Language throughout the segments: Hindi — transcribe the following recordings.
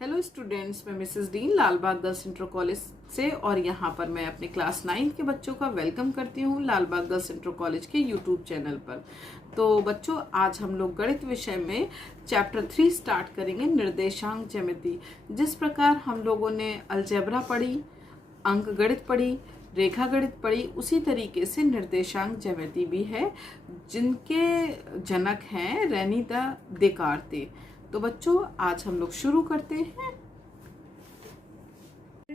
हेलो स्टूडेंट्स, मैं Mrs Dean Lalbagh girls inter college से और यहाँ पर मैं अपने क्लास 9 के बच्चों का वेलकम करती हूँ लालबाग गर्ल्स इंटर कॉलेज के यूट्यूब चैनल पर। तो बच्चों, आज हम लोग गणित विषय में चैप्टर 3 स्टार्ट करेंगे, निर्देशांक ज्यामिति। जिस प्रकार हम लोगों ने अलजेब्रा पढ़ी, अंक गणित पढ़ी, रेखा गणित पढ़ी, उसी तरीके से निर्देशांक ज्यामिति भी है, जिनके जनक हैं रेनी द देकार्ते। तो बच्चों, आज हम लोग शुरू करते हैं।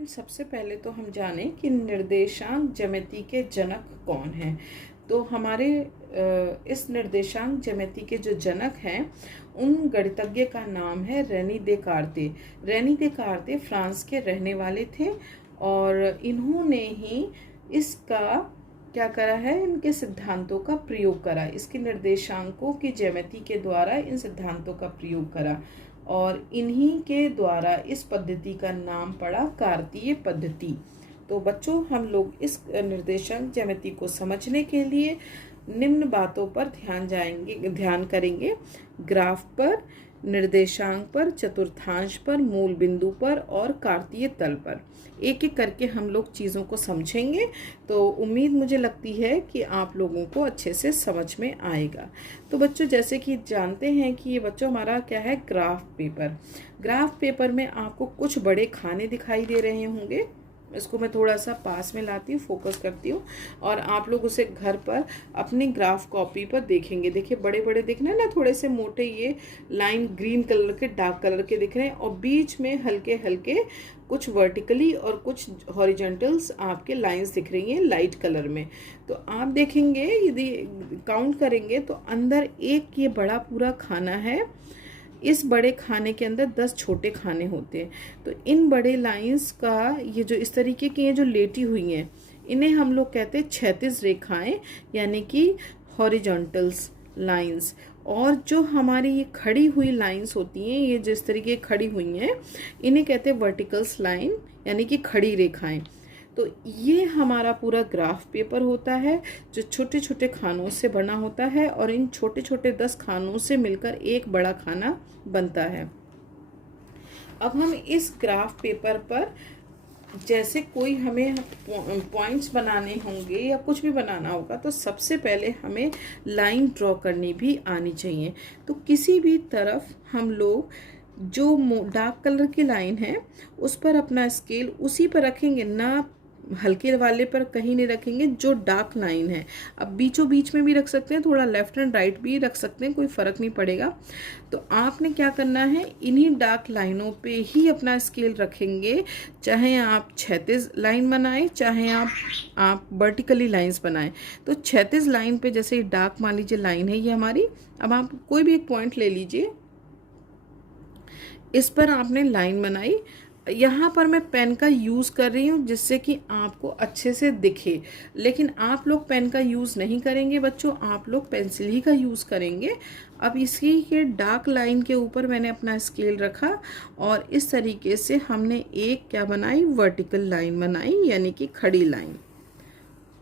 सबसे पहले तो हम जाने कि निर्देशांक ज्यामिति के जनक कौन हैं। तो हमारे इस निर्देशांक ज्यामिति के जो जनक हैं, उन गणितज्ञ का नाम है रेनी देकार्ते। रेनी देकार्ते फ्रांस के रहने वाले थे और इन्होंने ही इसका क्या करा है, इनके सिद्धांतों का प्रयोग करा, इसके निर्देशांकों की ज्यामिति के द्वारा इन सिद्धांतों का प्रयोग करा और इन्हीं के द्वारा इस पद्धति का नाम पड़ा कार्तीय पद्धति। तो बच्चों, हम लोग इस निर्देशांक ज्यामिति को समझने के लिए निम्न बातों पर ध्यान करेंगे। ग्राफ पर, निर्देशांक पर, चतुर्थांश पर, मूल बिंदु पर और कार्तीय तल पर एक एक करके हम लोग चीज़ों को समझेंगे। तो उम्मीद मुझे लगती है कि आप लोगों को अच्छे से समझ में आएगा। तो बच्चों, जैसे कि जानते हैं कि ये बच्चों हमारा क्या है, ग्राफ पेपर। ग्राफ पेपर में आपको कुछ बड़े खाने दिखाई दे रहे होंगे। इसको मैं थोड़ा सा पास में लाती हूँ, फोकस करती हूँ और आप लोग उसे घर पर अपनी ग्राफ कॉपी पर देखेंगे। देखिए, बड़े बड़े दिख रहे हैं ना, थोड़े से मोटे ये लाइन ग्रीन कलर के, डार्क कलर के दिख रहे हैं और बीच में हल्के हल्के कुछ वर्टिकली और कुछ हॉरिजॉन्टल्स आपके लाइंस दिख रही हैं लाइट कलर में। तो आप देखेंगे, यदि काउंट करेंगे तो अंदर एक ये बड़ा पूरा खाना है, इस बड़े खाने के अंदर 10 छोटे खाने होते हैं। तो इन बड़े लाइंस का ये जो इस तरीके की ये जो लेटी हुई हैं, इन्हें हम लोग कहते हैं क्षैतिज रेखाएं, यानी कि हॉरिजॉन्टल्स लाइंस। और जो हमारी ये खड़ी हुई लाइंस होती हैं, ये जिस तरीके खड़ी हुई हैं, इन्हें कहते हैं वर्टिकल्स लाइन, यानी कि खड़ी रेखाएं। तो ये हमारा पूरा ग्राफ पेपर होता है, जो छोटे छोटे खानों से बना होता है और इन छोटे छोटे 10 खानों से मिलकर एक बड़ा खाना बनता है। अब हम इस ग्राफ पेपर पर जैसे कोई हमें पॉइंट्स बनाने होंगे या कुछ भी बनाना होगा, तो सबसे पहले हमें लाइन ड्रॉ करनी भी आनी चाहिए। तो किसी भी तरफ हम लोग जो डार्क कलर की लाइन है उस पर अपना स्केल उसी पर रखेंगे, ना हल्के वाले पर कहीं नहीं रखेंगे, जो डार्क लाइन है। अब बीचों बीच में भी रख सकते हैं, थोड़ा लेफ्ट एंड राइट भी रख सकते हैं, कोई फ़र्क नहीं पड़ेगा। तो आपने क्या करना है, इन्हीं डार्क लाइनों पे ही अपना स्केल रखेंगे, चाहे आप क्षैतिज लाइन बनाएं, चाहे आप वर्टिकली लाइंस बनाएं। तो क्षैतिज लाइन पे जैसे डार्क मान लीजिए लाइन है ये हमारी। अब आप कोई भी एक पॉइंट ले लीजिए, इस पर आपने लाइन बनाई। यहाँ पर मैं पेन का यूज़ कर रही हूँ जिससे कि आपको अच्छे से दिखे, लेकिन आप लोग पेन का यूज़ नहीं करेंगे बच्चों, आप लोग पेंसिल ही का यूज़ करेंगे। अब इसी के डार्क लाइन के ऊपर मैंने अपना स्केल रखा और इस तरीके से हमने एक क्या बनाई, वर्टिकल लाइन बनाई, यानी कि खड़ी लाइन।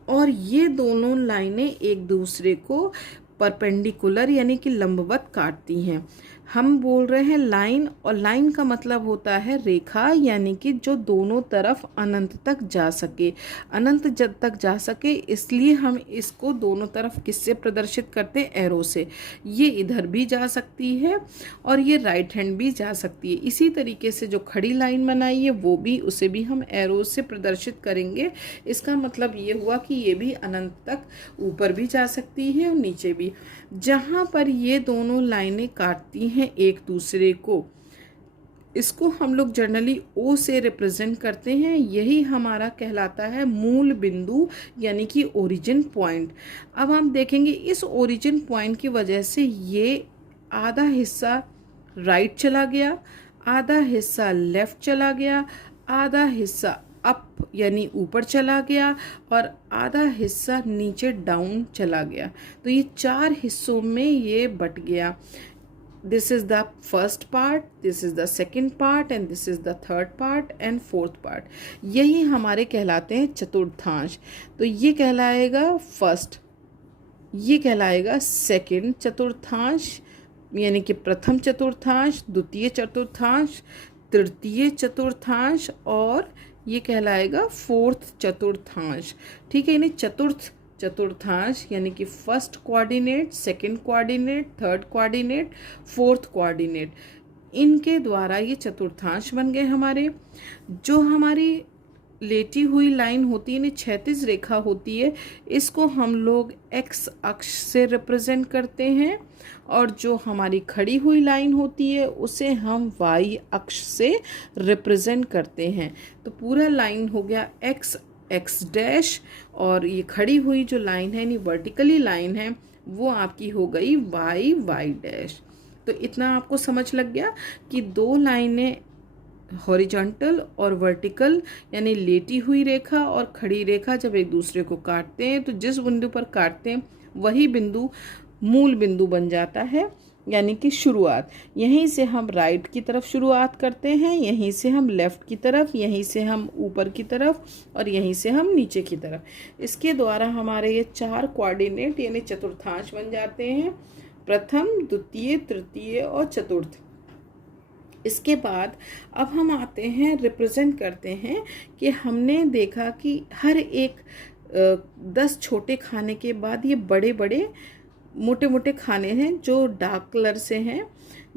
और ये दोनों लाइनें एक दूसरे को परपेंडिकुलर यानी कि लंबवत काटती हैं। हम बोल रहे हैं लाइन, और लाइन का मतलब होता है रेखा, यानी कि जो दोनों तरफ अनंत तक जा सके, अनंत जब तक जा सके, इसलिए हम इसको दोनों तरफ किससे प्रदर्शित करते हैं, एरो से। ये इधर भी जा सकती है और ये राइट हैंड भी जा सकती है। इसी तरीके से जो खड़ी लाइन बनाई है वो भी, उसे भी हम एरो से प्रदर्शित करेंगे। इसका मतलब ये हुआ कि ये भी अनंत तक ऊपर भी जा सकती है और नीचे भी। जहाँ पर ये दोनों लाइनें काटती हैं एक दूसरे को, इसको हम लोग जनरली ओ से रिप्रेजेंट करते हैं। यही हमारा कहलाता है मूल बिंदु, यानी कि ओरिजिन पॉइंट। अब हम देखेंगे, इस ओरिजिन पॉइंट की वजह से ये आधा हिस्सा राइट चला गया, आधा हिस्सा लेफ्ट चला गया, आधा हिस्सा अप यानी ऊपर चला गया और आधा हिस्सा नीचे डाउन चला गया। तो ये 4 हिस्सों में ये बट गया। This is the first part, this is the second part and this is the third part and fourth part. यही हमारे कहलाते हैं चतुर्थांश। तो ये कहलाएगा फर्स्ट, ये कहलाएगा सेकेंड चतुर्थांश, यानी कि प्रथम चतुर्थांश, द्वितीय चतुर्थांश, तृतीय चतुर्थांश और ये कहलाएगा फोर्थ चतुर्थांश। ठीक है, यानी चतुर्थ चतुर्थांश यानी कि first coordinate, second coordinate, third coordinate, fourth coordinate, इनके द्वारा ये चतुर्थांश बन गए हमारे। जो हमारी लेटी हुई लाइन होती है, क्षैतिज रेखा होती है, इसको हम लोग एक्स अक्ष से रिप्रेजेंट करते हैं, और जो हमारी खड़ी हुई लाइन होती है उसे हम वाई अक्ष से रिप्रेजेंट करते हैं। तो पूरा लाइन हो गया एक्स एक्स डैश, और ये खड़ी हुई जो लाइन है, यानी वर्टिकली लाइन है, वो आपकी हो गई वाई वाई डैश। तो इतना आपको समझ लग गया कि दो लाइनें हॉरिजॉन्टल और वर्टिकल यानी लेटी हुई रेखा और खड़ी रेखा जब एक दूसरे को काटते हैं तो जिस बिंदु पर काटते हैं वही बिंदु मूल बिंदु बन जाता है, यानी कि शुरुआत। यहीं से हम राइट की तरफ शुरुआत करते हैं, यहीं से हम लेफ़्ट की तरफ, यहीं से हम ऊपर की तरफ, और यहीं से हम नीचे की तरफ। इसके द्वारा हमारे ये चार कोऑर्डिनेट यानी चतुर्थांश बन जाते हैं, प्रथम, द्वितीय, तृतीय और चतुर्थ। इसके बाद अब हम आते हैं, रिप्रेजेंट करते हैं कि हमने देखा कि हर एक 10 छोटे खाने के बाद ये बड़े बड़े मोटे मोटे खाने हैं जो डार्क कलर से हैं।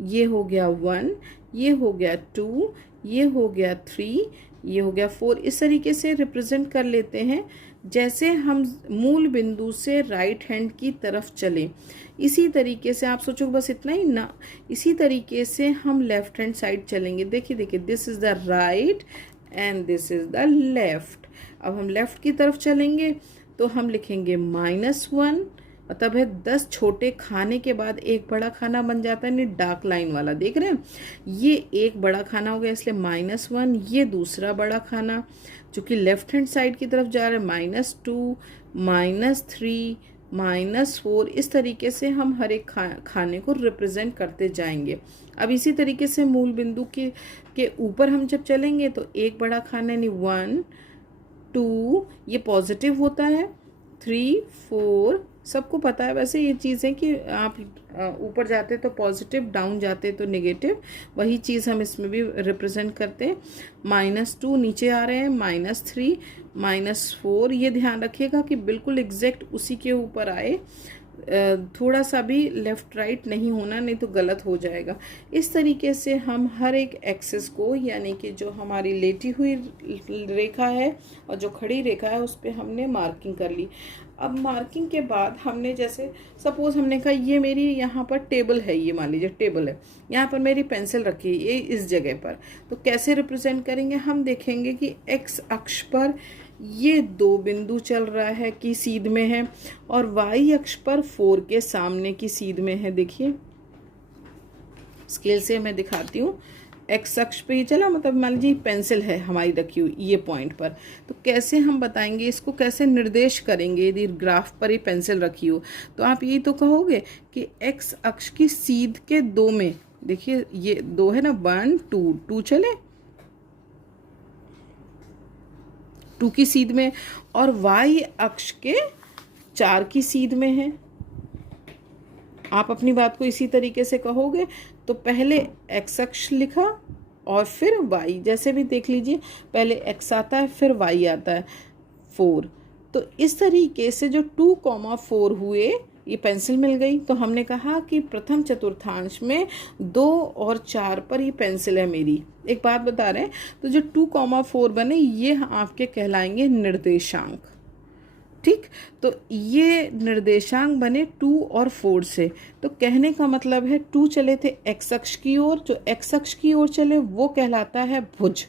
ये हो गया 1, ये हो गया 2, ये हो गया 3, ये हो गया 4। इस तरीके से रिप्रेजेंट कर लेते हैं जैसे हम मूल बिंदु से राइट हैंड की तरफ चलें। इसी तरीके से आप सोचो बस इतना ही ना, इसी तरीके से हम लेफ्ट हैंड साइड चलेंगे। देखिए देखिए, this is the right and this is the left. अब हम लेफ्ट की तरफ चलेंगे तो हम लिखेंगे -1, मतलब है 10 छोटे खाने के बाद एक बड़ा खाना बन जाता है, नहीं डार्क लाइन वाला देख रहे हैं, ये एक बड़ा खाना हो गया इसलिए -1। ये दूसरा बड़ा खाना जो कि लेफ्ट हैंड साइड की तरफ जा रहा है, -2, -3, -4। इस तरीके से हम हर एक खाने को रिप्रेजेंट करते जाएंगे। अब इसी तरीके से मूल बिंदु के ऊपर हम जब चलेंगे तो एक बड़ा खाना यानी 1, 2, ये पॉजिटिव होता है, 3, 4, सबको पता है वैसे ये चीज़ें कि आप ऊपर जाते तो पॉजिटिव, डाउन जाते तो नेगेटिव। वही चीज़ हम इसमें भी रिप्रेजेंट करते हैं। -2 नीचे आ रहे हैं, -3, -4। ये ध्यान रखिएगा कि बिल्कुल एग्जैक्ट उसी के ऊपर आए, थोड़ा सा भी लेफ़्ट राइट नहीं होना, नहीं तो गलत हो जाएगा। इस तरीके से हम हर एक एक्सिस को, यानी कि जो हमारी लेटी हुई रेखा है और जो खड़ी रेखा है उस पर हमने मार्किंग कर ली। अब मार्किंग के बाद हमने जैसे सपोज़ हमने कहा ये मेरी यहाँ पर टेबल है, ये मान लीजिए टेबल है, यहाँ पर मेरी पेंसिल रखी है ये इस जगह पर, तो कैसे रिप्रेजेंट करेंगे? हम देखेंगे कि एक्स अक्ष पर ये 2 बिंदु चल रहा है कि सीध में है, और वाई अक्ष पर 4 के सामने की सीध में है। देखिए स्केल से मैं दिखाती हूँ, एक्स अक्ष पे ही चला, मतलब मान लीजिए पेंसिल है हमारी रखी हुई ये पॉइंट पर, तो कैसे हम बताएंगे इसको, कैसे निर्देश करेंगे? यदि ग्राफ पर ही पेंसिल रखी हो तो आप यही तो कहोगे कि एक्स अक्ष की सीध के 2 में, देखिए ये 2 है ना, 1, 2 चले 2 की सीध में, और वाई अक्ष के 4 की सीध में है। आप अपनी बात को इसी तरीके से कहोगे तो पहले एक्स अक्ष लिखा और फिर वाई, जैसे भी देख लीजिए पहले एक्स आता है फिर वाई आता है 4। तो इस तरीके से जो 2,4 हुए, ये पेंसिल मिल गई, तो हमने कहा कि प्रथम चतुर्थांश में 2 और 4 पर ये पेंसिल है मेरी। एक बात बता रहे हैं, तो जो 2,4 बने ये आपके कहलाएंगे निर्देशांक। ठीक, तो ये निर्देशांक बने 2 और 4 से। तो कहने का मतलब है 2 चले थे एक्स अक्ष की ओर, जो एक्स अक्ष की ओर चले वो कहलाता है भुज,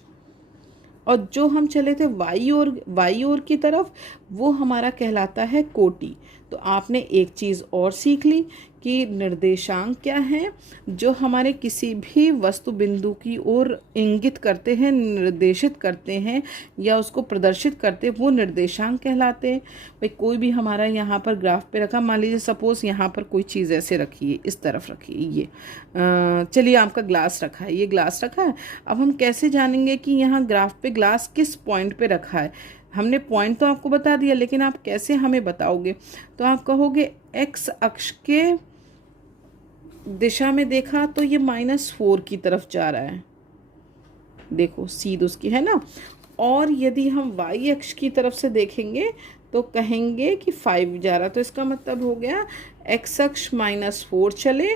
और जो हम चले थे वाई ओर की तरफ वो हमारा कहलाता है कोटि। तो आपने एक चीज़ और सीख ली कि निर्देशांक क्या हैं, जो हमारे किसी भी वस्तु बिंदु की ओर इंगित करते हैं, निर्देशित करते हैं या उसको प्रदर्शित करते हैं, वो निर्देशांक कहलाते हैं। भाई कोई भी हमारा यहाँ पर ग्राफ पे रखा, मान लीजिए सपोज़ यहाँ पर कोई चीज़ ऐसे रखी है, इस तरफ रखी है, ये चलिए आपका ग्लास रखा है, ये ग्लास रखा है। अब हम कैसे जानेंगे कि यहाँ ग्राफ पे ग्लास किस पॉइंट पे रखा है? हमने पॉइंट तो आपको बता दिया, लेकिन आप कैसे हमें बताओगे? तो आप कहोगे एक्स अक्ष के दिशा में देखा तो ये -4 की तरफ जा रहा है, देखो सीध उसकी है ना। और यदि हम वाई अक्ष की तरफ से देखेंगे तो कहेंगे कि 5 जा रहा, तो इसका मतलब हो गया एक्स अक्ष -4 चले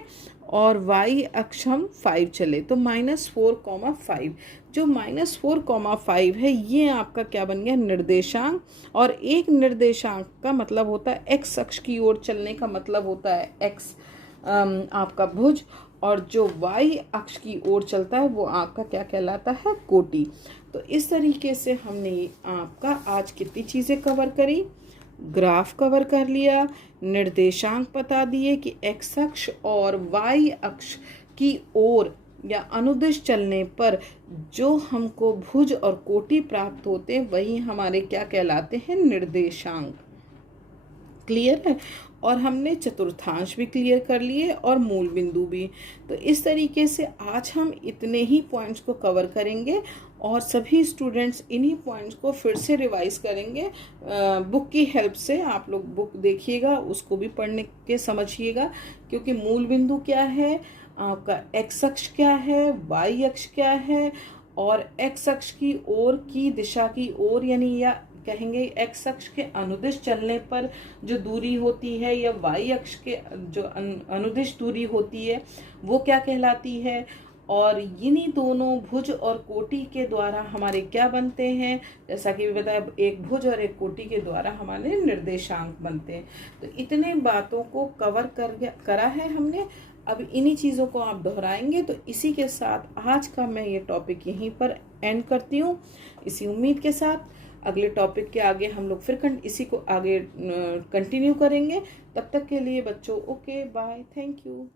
और वाई अक्ष हम 5 चले, तो -4,5। जो -4,5 है ये आपका क्या बन गया, निर्देशांक। और एक निर्देशांक का मतलब होता है एक्स अक्ष की ओर चलने का मतलब होता है एक्स आपका भुज, और जो वाई अक्ष की ओर चलता है वो आपका क्या कहलाता है, कोटि। तो इस तरीके से हमने आपका आज कितनी चीज़ें कवर करी, ग्राफ कवर कर लिया, निर्देशांक बता दिए कि एक्स अक्ष और वाई अक्ष की ओर या अनुदिश चलने पर जो हमको भुज और कोटि प्राप्त होते हैं वही हमारे क्या कहलाते हैं, निर्देशांक। क्लियर है। और हमने चतुर्थांश भी क्लियर कर लिए और मूल बिंदु भी। तो इस तरीके से आज हम इतने ही पॉइंट्स को कवर करेंगे और सभी स्टूडेंट्स इन्हीं पॉइंट्स को फिर से रिवाइज करेंगे बुक की हेल्प से। आप लोग बुक देखिएगा, उसको भी पढ़ने के समझिएगा, क्योंकि मूल बिंदु क्या है आपका, एक्स अक्ष क्या है, वाई अक्ष क्या है, और एक्स अक्ष की ओर की दिशा की ओर यानी या कहेंगे एक्स अक्ष के अनुदिश चलने पर जो दूरी होती है या वाई अक्ष के जो अनुदिश दूरी होती है वो क्या कहलाती है। और इन्हीं दोनों भुज और कोटि के द्वारा हमारे क्या बनते हैं, जैसा कि बताया, एक भुज और एक कोटि के द्वारा हमारे निर्देशांक बनते हैं। तो इतने बातों को कवर करा है हमने। अब इन्हीं चीज़ों को आप दोहराएंगे। तो इसी के साथ आज का मैं ये टॉपिक यहीं पर एंड करती हूँ, इसी उम्मीद के साथ अगले टॉपिक के आगे हम लोग फिर इसी को आगे कंटिन्यू करेंगे। तब तक के लिए बच्चों ओके बाय, थैंक यू।